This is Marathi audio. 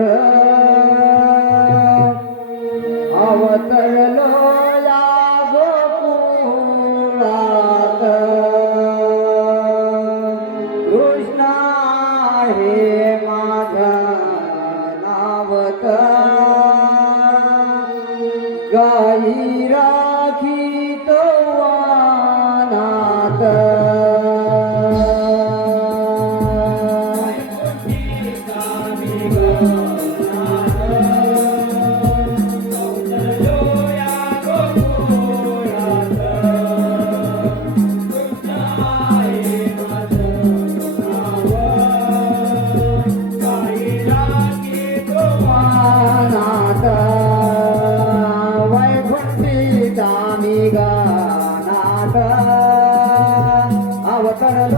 नाथ अवतरला गोकुळात. कृष्णा हे माझा नावत गाई राखी ಅವತಾರ